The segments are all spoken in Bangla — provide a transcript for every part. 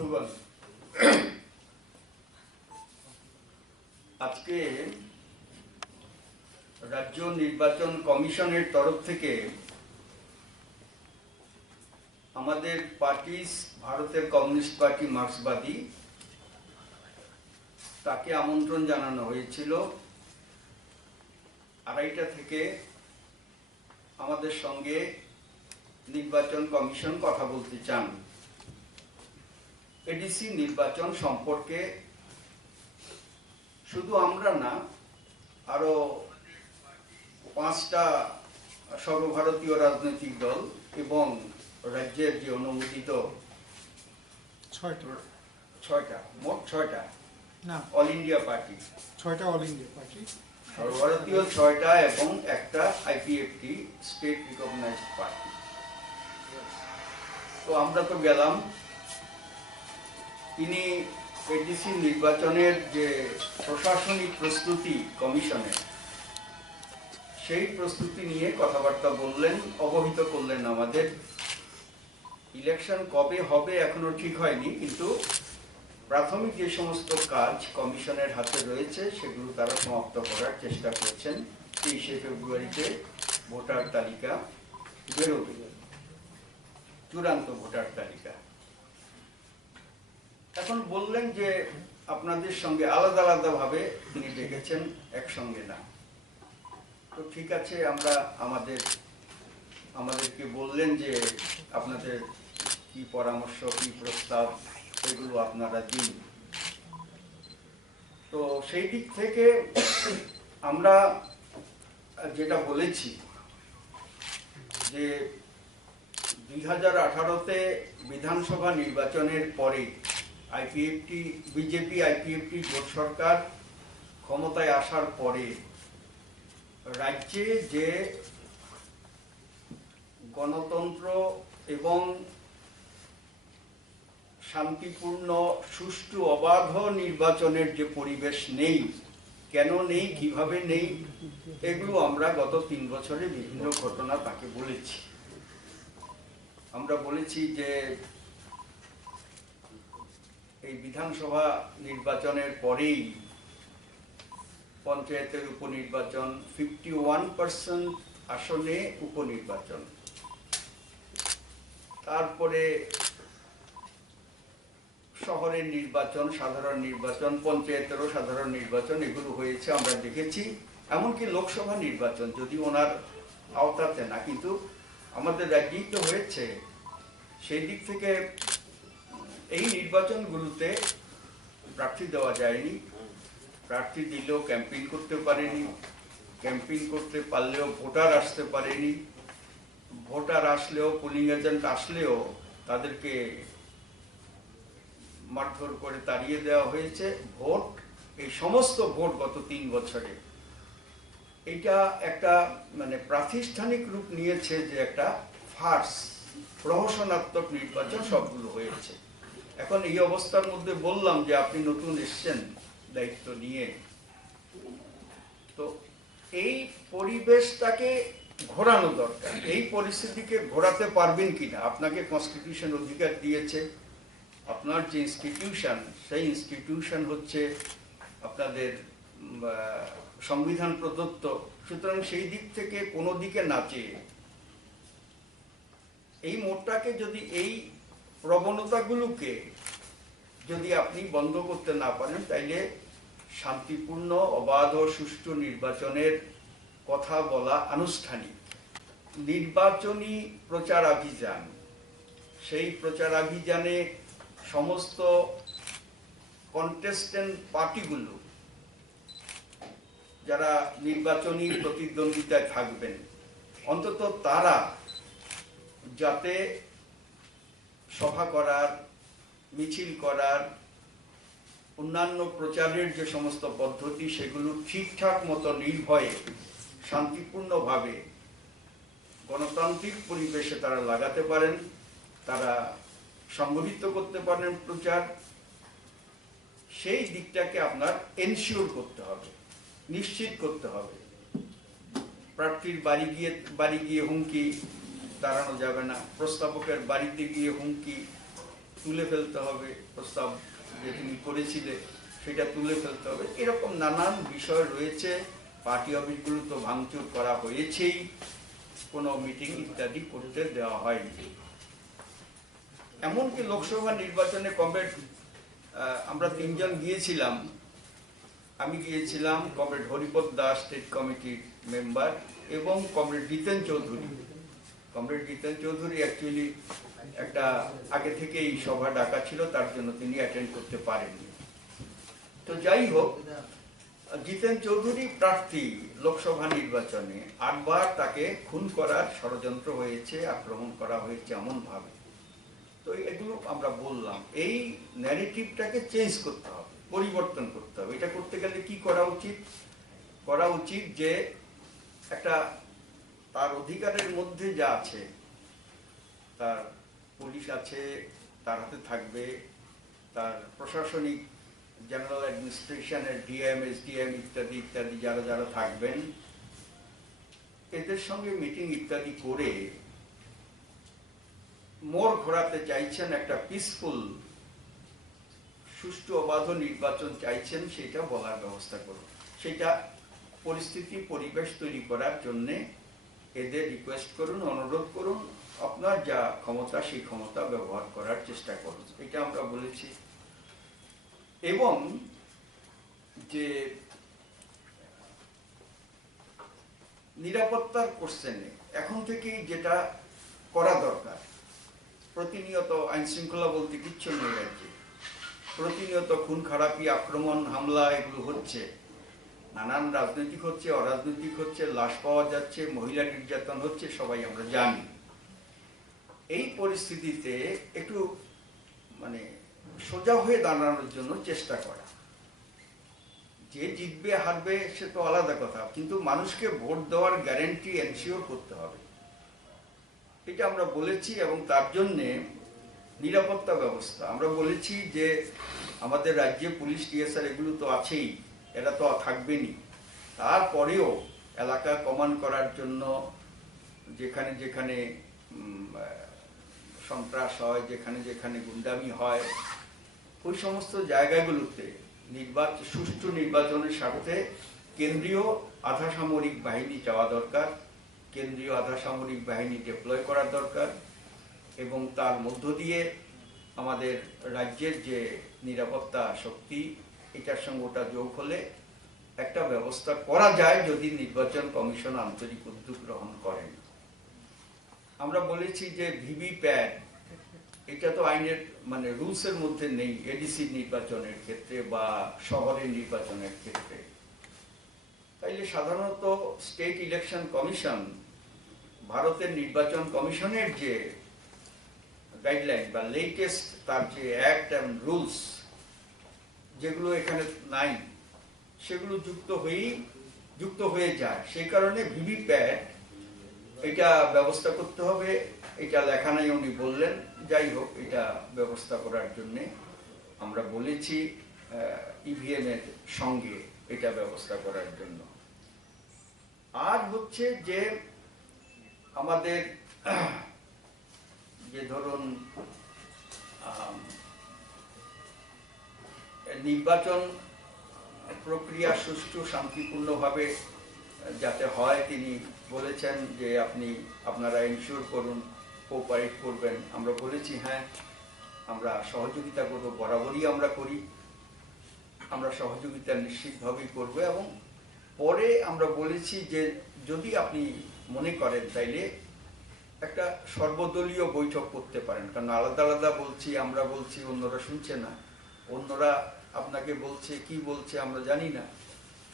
বন্ধুগণ, আজকে রাজ্য নির্বাচন কমিশনের তরফ থেকে আমাদের পার্টি ভারতের কমিউনিস্ট পার্টি মার্ক্সবাদী তাকে আমন্ত্রণ জানানো হয়েছিল 2:30 থেকে আমাদের সঙ্গে নির্বাচন কমিশন কথা বলতে চান। এডিসি নির্বাচন সম্পর্কে শুধু আমরা না, আরো 5টা সর্বভারতীয় রাজনৈতিক দল এবং রাজ্যের যে অনুমোদিত 6টা মোট 6টা অল ইন্ডিয়া পার্টি, 6টা অল ইন্ডিয়া পার্টি, সর্বভারতীয় 6টা এবং একটা আইপিএফটি স্টেট রিকগনাইজড পার্টি। তো আমরা তো গেলাম। তিনি এডিসি নির্বাচনের যে প্রশাসনিক প্রস্তুতি কমিশনের, সেই প্রস্তুতি নিয়ে কথাবার্তা বললেন, অবহিত করলেন আমাদের। ইলেকশন কবে হবে এখনো ঠিক হয়নি, কিন্তু প্রাথমিক যে সমস্ত কাজ কমিশনের হাতে রয়েছে সেগুলো তারা সমাপ্ত করার চেষ্টা করছেন। 23শে ফেব্রুয়ারিতে ভোটার তালিকা বেরোবে, চূড়ান্ত ভোটার তালিকা। এখন বললেন যে আপনাদের সঙ্গে আলাদা আলাদা ভাবে তিনি ডেকেছেন, একসঙ্গে না। তো ঠিক আছে, আমরা আমাদেরকে বললেন যে আপনাদের কি পরামর্শ, কি প্রস্তাব, এগুলো আপনারা দিন। তো সেই দিক থেকে আমরা যেটা বলেছি যে 2018-তে বিধানসভা নির্বাচনের পরে বিজেপি আইপিএফটি জোট সরকার ক্ষমতায় আসার পরে রাজ্যে যে গণতন্ত্র এবং শান্তিপূর্ণ, সুষ্ঠু, অবাধ নির্বাচনের যে পরিবেশ নেই, কেন নেই, কিভাবে নেই, এগুলো আমরা গত 3 বছরে বিভিন্ন ঘটনা তাকে বলেছি। আমরা বলেছি যে এই বিধানসভা নির্বাচনের পরেই পঞ্চায়েতের উপনির্বাচন, 51% আসনে উপনির্বাচন, তারপরে শহরের নির্বাচন, সাধারণ নির্বাচন, পঞ্চায়েতেরও সাধারণ নির্বাচন, এগুলো হয়েছে আমরা দেখেছি। এমনকি লোকসভা নির্বাচন, যদি ওনার আওতাতে না, কিন্তু আমাদের রাজ্যেই তো হয়েছে। সেই দিক থেকে এই নির্বাচনগুলোতে প্রার্থী দেওয়া যায়নি, প্রার্থী দিলেও ক্যাম্পেইন করতে পারেনি, ক্যাম্পেইন করতে পারলেও ভোটার আসতে পারেনি, ভোটার আসলেও, পোলিং এজেন্ট আসলেও তাদেরকে মারধর করে তাড়িয়ে দেওয়া হয়েছে। ভোট, এই সমস্ত ভোট গত 3 বছরে এটা একটা মানে প্রাতিষ্ঠানিক রূপ নিয়েছে যে একটা ফার্স, প্রহসনাত্মক নির্বাচন সবগুলো হয়েছে। এখন এই অবস্থার মধ্যে বললাম যে আপনি নতুন এসছেন দায়িত্ব নিয়ে, তো এই পরিবেশটাকে ঘোরানো দরকার। এই পরিস্থিতিকে ঘোরাতে পারবেন কিনা, আপনাকে কনস্টিটিউশন অধিকার দিয়েছে। আপনার যে ইনস্টিটিউশন, সেই ইনস্টিটিউশন হচ্ছে আপনাদের সংবিধান প্রদত্ত। সুতরাং সেই দিক থেকে কোনো দিকে না চেয়ে এই মোড়টাকে যদি, এই প্রবণতাগুলোকে যদি আপনি বন্ধ করতে না পারেন, তাইলে শান্তিপূর্ণ, অবাধ ও সুষ্ঠু নির্বাচনের কথা বলা আনুষ্ঠানিক। নির্বাচনী প্রচার অভিযান, সেই প্রচার অভিযানে সমস্ত কন্টেস্টেন্ট পার্টিগুলো যারা নির্বাচনী প্রতিদ্বন্দ্বিতায় থাকবেন, অন্তত তারা যাতে সভা করার, মিছিল করার, অন্যান্য প্রচারের যে সমস্ত পদ্ধতি, সেগুলো ঠিকঠাক মতো নির্ভয়ে শান্তিপূর্ণভাবে গণতান্ত্রিক পরিবেশে তারা লাগাতে পারেন, তারা সংগঠিত করতে পারেন প্রচার, সেই দিকটাকে আপনার এনশিওর করতে হবে, নিশ্চিত করতে হবে। প্রার্থীর বাড়ি গিয়ে হুমকি দাঁড়ানো যাবে না, প্রস্তাবকের বাড়িতে গিয়ে হুমকি, তুলে ফেলতে হবে, প্রস্তাব যে তুমি করেছিলে সেটা তুলে ফেলতে হবে, এরকম নানান বিষয় রয়েছে। পার্টি অফিসগুলো তো ভাঙচুর করা হয়েছেই, কোনো মিটিং ইত্যাদি করতে দেওয়া হয়নি। এমনকি লোকসভা নির্বাচনে কমরেড আমরা তিনজন গিয়েছিলাম, আমি গিয়েছিলাম, কমরেড হরিপদ দাস স্টেট কমিটির মেম্বার, এবং কমরেড জিতেন চৌধুরী। কমরেড জিতেন চৌধুরী অ্যাকচুয়ালি একটা আগে থেকে এই সভা ডাকা ছিল, তার জন্য তিনি অ্যাটেন্ড করতে পারেননি। তো যাই হোক, জিতেন চৌধুরী প্রার্থী লোকসভা নির্বাচনে 8 বার তাকে খুন করার ষড়যন্ত্র হয়েছে, আক্রমণ করা হয়েছে এমন ভাবে। তো এগুলো আমরা বললাম, এই ন্যারেটিভটাকে চেঞ্জ করতে হবে, পরিবর্তন করতে হবে। এটা করতে গেলে কি করা উচিত? করা উচিত যে একটা তার অধিকারের মধ্যে যা আছে, তার পুলিশ আছে, তার হাতে থাকবে, তার প্রশাসনিক জেনারেল অ্যাডমিনিস্ট্রেশনের ডিএম, এসডিএম ইত্যাদি ইত্যাদি যারা যারা থাকবেন, এদের সঙ্গে মিটিং ইত্যাদি করে মোড় ঘোরাতে চাইছেন, একটা পিসফুল সুষ্ঠু অবাধ নির্বাচন চাইছেন, সেটা বলার ব্যবস্থা করুন। সেটা পরিস্থিতি পরিবেশ তৈরি করার জন্যে এদের রিকোয়েস্ট করুন, অনুরোধ করুন, আপনার যা ক্ষমতা সেই ক্ষমতা ব্যবহার করার চেষ্টা করুন, এটা আমরা বলেছি। এবং যে নিরাপত্তার কোশ্চেনে এখন থেকেই যেটা করা দরকার, প্রতিনিয়ত আইন শৃঙ্খলা বলতে কিচ্ছু নেই রাজ্যে, প্রতিনিয়ত খুন খারাপি, আক্রমণ, হামলা এগুলো হচ্ছে, নানান রাজনৈতিক হচ্ছে, অরাজনৈতিক হচ্ছে, লাশ পাওয়া যাচ্ছে, মহিলা নির্যাতন হচ্ছে, সবাই আমরা জানি। এই পরিস্থিতিতে একটু মানে সোজা হয়ে দাঁড়ানোর জন্য চেষ্টা করা। যে জিতবে হারবে সে তো আলাদা কথা, কিন্তু মানুষকে ভোট দেওয়ার গ্যারান্টি এনশিওর করতে হবে, এটা আমরা বলেছি। এবং তার জন্যে নিরাপত্তা ব্যবস্থা আমরা বলেছি যে আমাদের রাজ্যে পুলিশ, টিএসআর এগুলো তো আছেই, এরা তো থাকবেনই, তারপরেও এলাকা কমান করার জন্য যেখানে যেখানে সন্ত্রাস হয়, যেখানে যেখানে গুন্ডামি হয়, ওই সমস্ত জায়গাগুলোতে সুষ্ঠু নির্বাচনের স্বার্থে কেন্দ্রীয় আধা সামরিক বাহিনী যাওয়া দরকার, কেন্দ্রীয় আধা সামরিক বাহিনী ডিপ্লয় করা দরকার। এবং তার মধ্য দিয়ে আমাদের রাজ্যের যে নিরাপত্তা শক্তি, এটার সঙ্গে ওটা যোগ হলে একটা ব্যবস্থা করা যায়, যদি নির্বাচন কমিশন আন্তরিক উদ্যোগ গ্রহণ করেন। আমরা বলেছি যে ভিভিপ্যাট, এটা তো আইনের মানে রুলসের মধ্যে নেই এডিসি নির্বাচনের ক্ষেত্রে বা শহরের নির্বাচনের ক্ষেত্রে। তাইলে সাধারণত স্টেট ইলেকশন কমিশন, ভারতের নির্বাচন কমিশনের যে গাইডলাইন বা লেটেস্ট তার যে অ্যাক্ট অ্যান্ড রুলস, যেগুলো এখানে নাই, সেগুলো যুক্ত হয়ে যায়। সেই কারণে ভিভিপ্যাট এটা ব্যবস্থা করতে হবে, এটা লেখা নাই উনি বললেন, যাই হোক এটা ব্যবস্থা করার জন্যে আমরা বলেছি, ইভিএম এর সঙ্গে এটা ব্যবস্থা করার জন্য। আর হচ্ছে যে আমাদের যে ধরুন নির্বাচন প্রক্রিয়া সুষ্ঠু শান্তিপূর্ণভাবে যাতে হয়, তিনি বলেছেন যে আপনারা এনশিওর করুন, কোঅপারেট করবেন। আমরা বলেছি হ্যাঁ, আমরা সহযোগিতা করব, বরাবরই আমরা করি, আমরা সহযোগিতা নিশ্চিতভাবেই করব। এবং পরে আমরা বলেছি যে যদি আপনি মনে করেন তাইলে একটা সর্বদলীয় বৈঠক করতে পারেন, কারণ আলাদা আলাদা বলছি, আমরা বলছি, অন্যরা শুনছে না, অন্যরা আপনাকে বলছে, কি বলছে আমরা জানি না।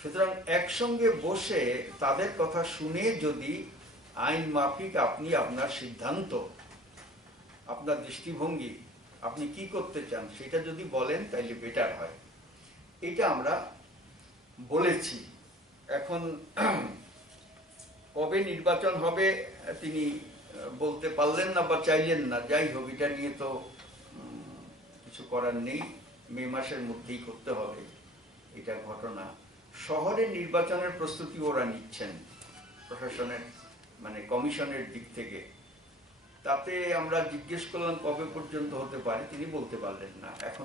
সুতরাং একসঙ্গে বসে তাদের কথা শুনে যদি আইন মাফিক আপনি আপনার সিদ্ধান্ত, আপনার দৃষ্টিভঙ্গি, আপনি কি করতে চান সেটা যদি বলেন তাইলে বেটার হয়, এটা আমরা বলেছি। এখন কবে নির্বাচন হবে তিনি বলতে পারলেন না বা চাইলেন না, যাই হোক এটা নিয়ে তো কিছু করার নেই, মে মাসের মধ্যেই করতে হবে, এটা ঘটনা। শহরে নির্বাচনের প্রস্তুতি ওরা নিচ্ছেন প্রশাসনের মানে কমিশনের দিক থেকে, তাতে আমরা জিজ্ঞেস করলাম কবে পর্যন্ত হতে পারে, তিনি বলতে পারলেন না। এখন